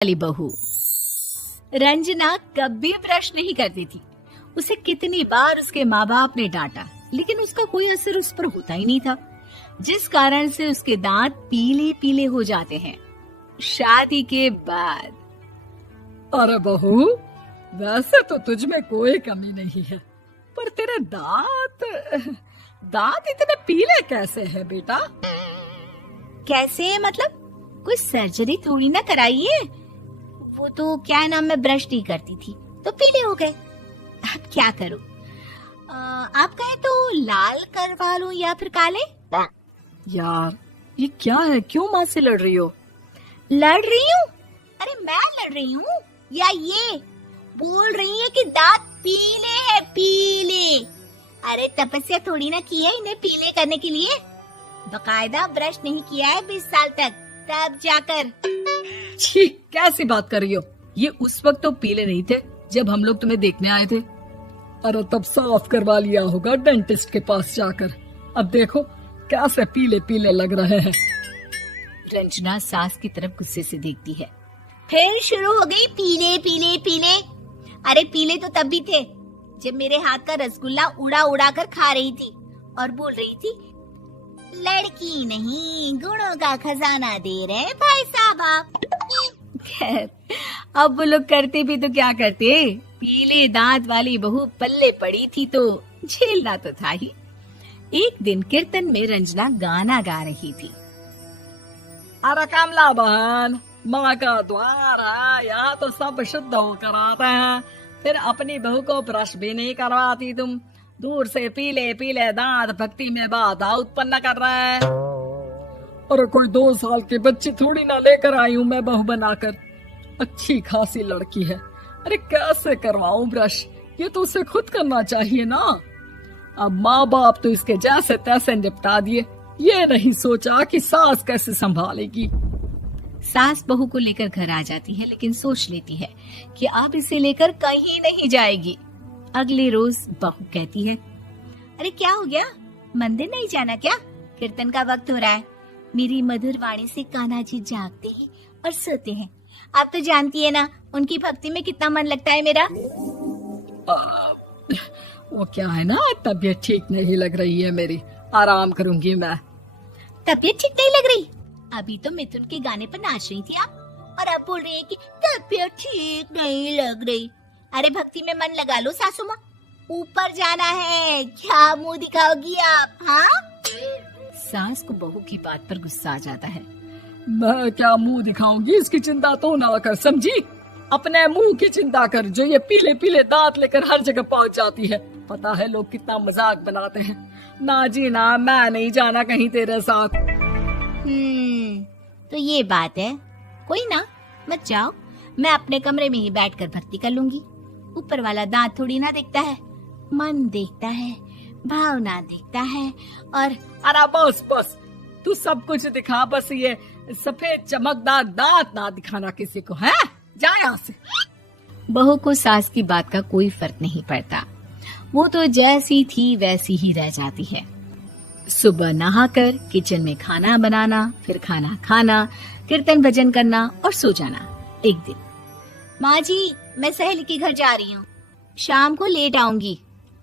वाली बहू। रंजना कभी ब्रश नहीं करती थी। उसे कितनी बार उसके माँ बाप ने डांटा, लेकिन उसका कोई असर उस पर होता ही नहीं था, जिस कारण से उसके दांत पीले पीले हो जाते हैं। शादी के बाद अरे बहू, वैसे तो तुझ में कोई कमी नहीं है, पर तेरे दांत इतने पीले कैसे हैं बेटा? कैसे मतलब? कोई सर्जरी थोड़ी ना कराई है। वो तो क्या नाम, मैं ब्रश नहीं करती थी तो पीले हो गए। अब क्या करूं? आप कहें तो लाल करवा लूं या फिर काले? यार ये क्या है, क्यों माँ से लड़ रही हो? लड़ रही हूँ? अरे मैं लड़ रही हूँ या ये बोल रही है कि दांत पीले हैं, पीले। अरे तपस्या थोड़ी ना की है इन्हें पीले करने के लिए। बकायदा ब्रश नहीं किया है 20 साल तक, तब जाकर। छी, कैसी बात कर रही हो? ये उस वक्त तो पीले नहीं थे जब हम लोग तुम्हें देखने आए थे। अरे तब साफ करवा लिया होगा डेंटिस्ट के पास जाकर। अब देखो कैसे पीले पीले लग रहे हैं। रंजना सास की तरफ गुस्से से देखती है। फिर शुरू हो गई पीले पीले पीले। अरे पीले तो तब भी थे जब मेरे हाथ का रसगुल्ला उड़ा उड़ा कर खा रही थी और बोल रही थी, लड़की नहीं गुणों का खजाना दे रहे भाई साहब आप। खैर, अब वो लोग करते भी तो क्या करते, पीले दांत वाली बहू पल्ले पड़ी थी तो झेलना तो था ही। एक दिन कीर्तन में रंजना गाना गा रही थी। अरे कमला बहन, माँ का द्वार है, यहाँ तो सब शुद्ध होकर आते हैं, फिर अपनी बहू को ब्रश भी नहीं करवाती तुम। दूर से पीले पीले दांत भक्ति में बाधा उत्पन्न कर रहे हैं। अरे कोई 2 साल के बच्चे थोड़ी ना लेकर आई हूँ मैं बहू बनाकर। अच्छी खासी लड़की है, अरे कैसे करवाऊं ब्रश? ये तो उसे खुद करना चाहिए ना। अब माँ बाप तो इसके जैसे तैसे निपटा दिए, ये नहीं सोचा कि सास कैसे संभालेगी। सास बहू को लेकर घर आ जाती है, लेकिन सोच लेती है कि अब इसे लेकर कहीं नहीं जाएगी। अगले रोज बहू कहती है, अरे क्या हो गया, मंदिर नहीं जाना क्या? कीर्तन का वक्त हो रहा है। मेरी मधुर वाणी से कान्हा जी जागते हैं और सोते हैं। आप तो जानती है ना उनकी भक्ति में कितना मन लगता है मेरा। वो क्या है ना, तबीयत ठीक नहीं लग रही है मेरी, आराम करूंगी मैं। तबीयत ठीक नहीं लग रही? अभी तो मिथुन के गाने पर नाच रही थी आप, और अब बोल रही है कि तबीयत ठीक नहीं लग रही। अरे भक्ति में मन लगा लो सासू माँ, ऊपर जाना है, क्या मुंह दिखाओगी आप? हाँ? सास को बहू की बात पर गुस्सा आ जाता है। मैं क्या मुंह दिखाऊंगी, इसकी चिंता तो ना कर, समझी? अपने मुंह की चिंता कर, जो ये पीले पीले दांत लेकर हर जगह पहुंच जाती है। पता है लोग कितना मजाक बनाते हैं। ना जी ना, मैं नहीं जाना कहीं तेरे साथ। तो ये बात है। कोई ना, मत जाओ, मैं अपने कमरे में ही बैठकर भक्ति कर लूंगी। ऊपर वाला दांत थोड़ी ना देखता है, मन देखता है, भावना देखता है। और अरे बस बस, तू सब कुछ दिखा, बस ये सफेद चमकदार दांत ना दिखाना किसी को, है? जा यहाँ से। बहू को सास की बात का कोई फर्क नहीं पड़ता, वो तो जैसी थी वैसी ही रह जाती है। सुबह नहाकर किचन में खाना बनाना, फिर खाना खाना, कीर्तन भजन करना और सो जाना। एक दिन, माँ जी मैं सहेली के घर जा रही हूँ, शाम को लेट आऊंगी।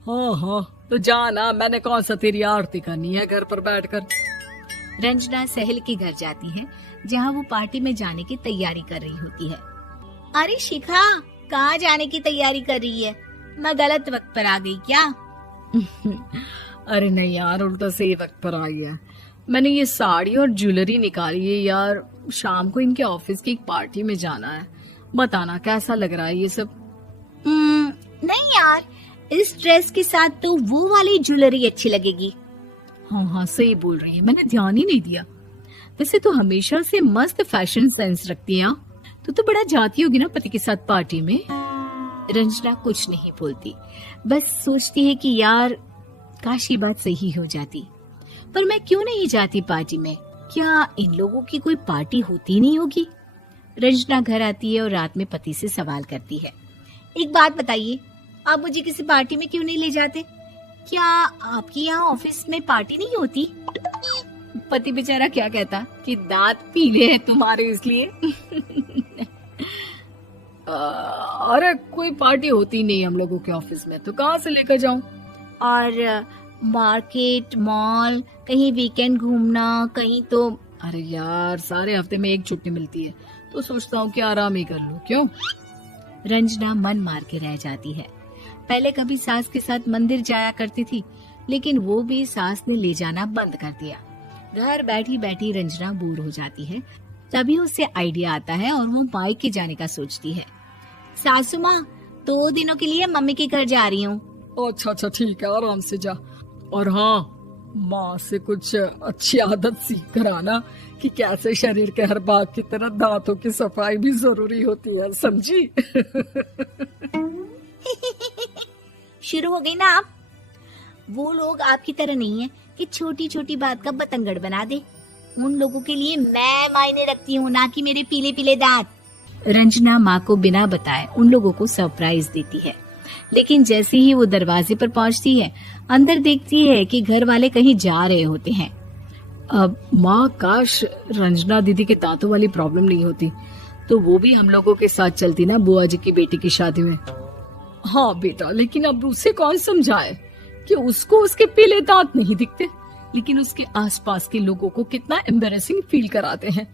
हाँ, तो जाना, मैंने कौन सा तेरी आरती करनी है घर पर बैठकर। रंजना सहेली के घर जाती है, जहाँ वो पार्टी में जाने की तैयारी कर रही होती है। अरे शिखा, कहाँ जाने की तैयारी कर रही है? मैं गलत वक्त पर आ गई क्या? अरे नहीं यार, उल्टा सही वक्त पर आई है। मैंने ये साड़ी और ज्वेलरी निकाली है यार, शाम को इनके ऑफिस की एक पार्टी में जाना है। बताना कैसा लग रहा है ये सब? नहीं यार, इस ड्रेस के साथ तो वो वाली ज्वेलरी अच्छी लगेगी। हाँ, सही बोल रही है, मैंने ध्यान ही नहीं दिया। वैसे तो हमेशा से मस्त फैशन सेंस रखती है। तो बड़ा जाती होगी ना पति के साथ पार्टी में। रंजना कुछ नहीं बोलती, बस सोचती है कि यार काश ये बात सही हो जाती, पर मैं क्यों नहीं जाती पार्टी में? क्या इन लोगों की कोई पार्टी होती नहीं होगी? रंजना घर आती है और रात में पति से सवाल करती है, एक बात बताइए, आप मुझे किसी पार्टी में क्यों नहीं ले जाते? क्या आपके यहाँ ऑफिस में पार्टी नहीं होती? पति बेचारा क्या कहता कि दांत पीले हैं तुम्हारे इसलिए। अरे कोई पार्टी होती नहीं हम लोगों के ऑफिस में, तो कहाँ से लेकर जाऊं? और मार्केट, मॉल, कहीं वीकेंड घूमना, कहीं तो। अरे यार, सारे हफ्ते में एक छुट्टी मिलती है, तो सोचता हूँ कि आराम ही कर लूं। क्यों? रंजना मन मार के रह जाती है। पहले कभी सास के साथ मंदिर जाया करती थी, लेकिन वो भी सास ने ले जाना बंद कर दिया। घर बैठी बैठी रंजना बोर हो जाती है। तभी उसे आइडिया आता है और वो मायके जाने का सोचती है। सासू माँ, 2 दिनों के लिए मम्मी के घर जा रही हूँ। अच्छा अच्छा, ठीक है, आराम से जा। और हाँ, माँ से कुछ अच्छी आदत सीख कर आना कि कैसे शरीर के हर भाग की तरह दांतों की सफाई भी जरूरी होती है, समझी? शुरू हो गई ना आप। वो लोग आपकी तरह नहीं है कि छोटी छोटी बात का बतंगड़ बना दे। उन लोगों के लिए मैं मायने रखती हूँ, ना कि मेरे पीले पीले दांत। रंजना माँ को बिना बताए उन लोगों को सरप्राइज देती है, लेकिन जैसे ही वो दरवाजे पर पहुंचती है, अंदर देखती है कि घर वाले कहीं जा रहे होते हैं। अब माँ, काश रंजना दीदी के दांतों वाली प्रॉब्लम नहीं होती, तो वो भी हम लोगों के साथ चलती ना बुआ जी की बेटी की शादी में। हाँ बेटा, लेकिन अब उसे कौन समझाए कि उसको उसके पीले दांत नहीं दिखते, लेकिन उसके आसपास के लोगों को कितना एम्बैरेसिंग फील कराते हैं।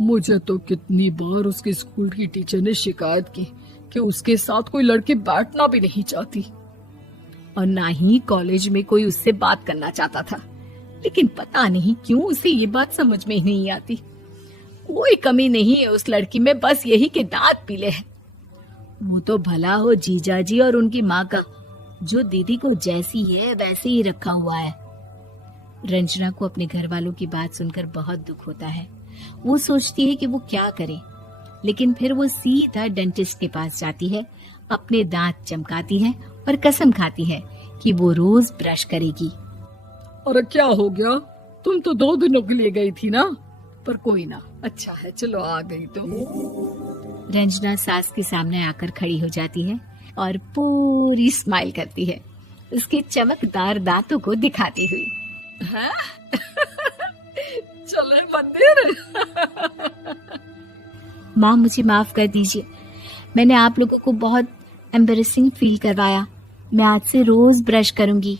मुझे तो कितनी बार उसके स्कूल की टीचर ने शिकायत की कि उसके साथ कोई लड़की बैठना भी नहीं चाहती, और ना ही कॉलेज में कोई उससे बात करना चाहता था। लेकिन पता नहीं क्यों उसे ये बात समझ में ही नहीं आती। कोई कमी नहीं है उस लड़की में, बस यही कि दांत पीले हैं। वो तो भला हो जीजा जी और उनकी माँ का, जो दीदी को जैसी है वैसे ही रखा हुआ है। रंजना को अपने घर वालों की बात सुनकर बहुत दुख होता है। वो सोचती है कि वो क्या करे, लेकिन फिर वो सीधा डेंटिस्ट के पास जाती है, अपने दांत चमकाती है और कसम खाती है कि वो रोज ब्रश करेगी। अरे क्या हो गया? तुम तो 2 दिनों के लिए गई थी ना, पर कोई ना, अच्छा है, चलो आ गई तो। रंजना सास के सामने आकर खड़ी हो जाती है और पूरी स्माइल करती है, उसके चमकदार दांतों को दिखाती हुई। है? चले मंदिर। माँ, मुझे माफ कर दीजिए, मैंने आप लोगों को बहुत एम्बैरेसिंग फील करवाया। मैं आज से रोज ब्रश करूंगी।